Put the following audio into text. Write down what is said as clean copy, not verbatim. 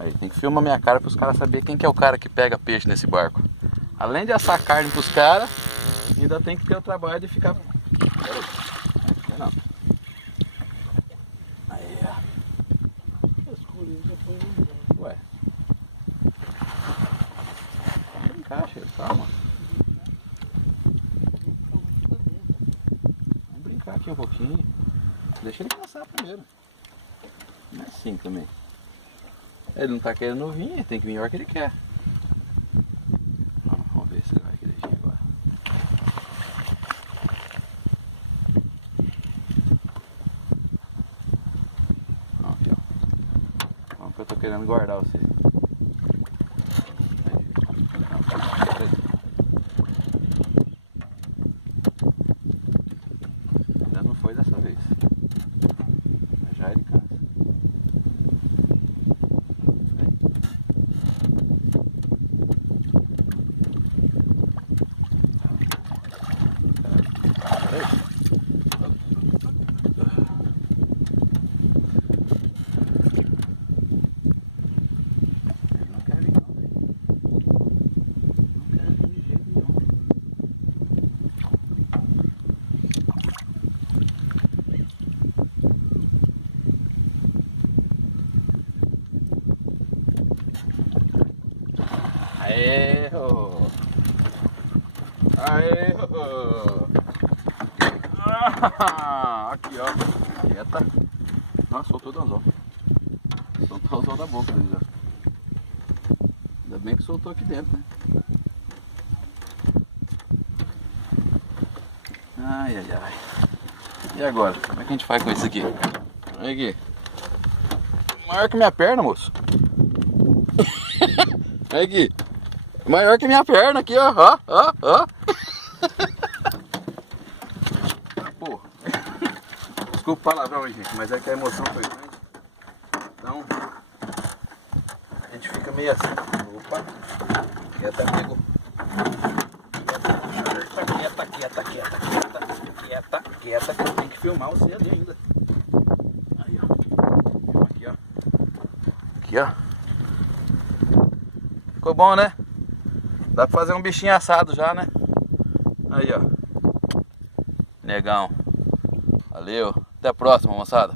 Aí tem que filmar minha cara para os caras saberem quem que é o cara que pega peixe nesse barco. Além de assar carne pros caras, ainda tem que ter o trabalho de ficar... Não. Aí, ó. Ué. Encaixa ele, tá, mano. Vamos brincar aqui um pouquinho. Deixa ele cansar primeiro. Mas sim também. Ele não tá querendo vir, ele tem que vir a hora que ele quer. Vamos ver se ele vai querer vir agora. Aqui, ó. Olha o que eu tô querendo guardar você. Ainda não foi dessa vez. Já ele cansa. Aqui, ó. Quieta. Nossa, soltou o anzol. Soltou o anzol da boca dele já. Ainda bem que soltou aqui dentro, né? Ai, ai, ai. E agora? Como é que a gente faz com isso aqui? Olha aqui. Maior que minha perna, moço. Olha aqui. Maior que minha perna aqui, ó. Ó, ó, ó. Desculpa o palavrão aí, gente, mas é que a emoção foi grande. Então, a gente fica meio assim. Opa, quieta, pegou. Quieta, quieta, quieta, quieta, quieta, quieta, que eu tenho que filmar você ali ainda. Aí, ó. Filma aqui, ó. Aqui, ó. Ficou bom, né? Dá pra fazer um bichinho assado já, né? Aí, ó. Negão. Valeu. Até a próxima, moçada.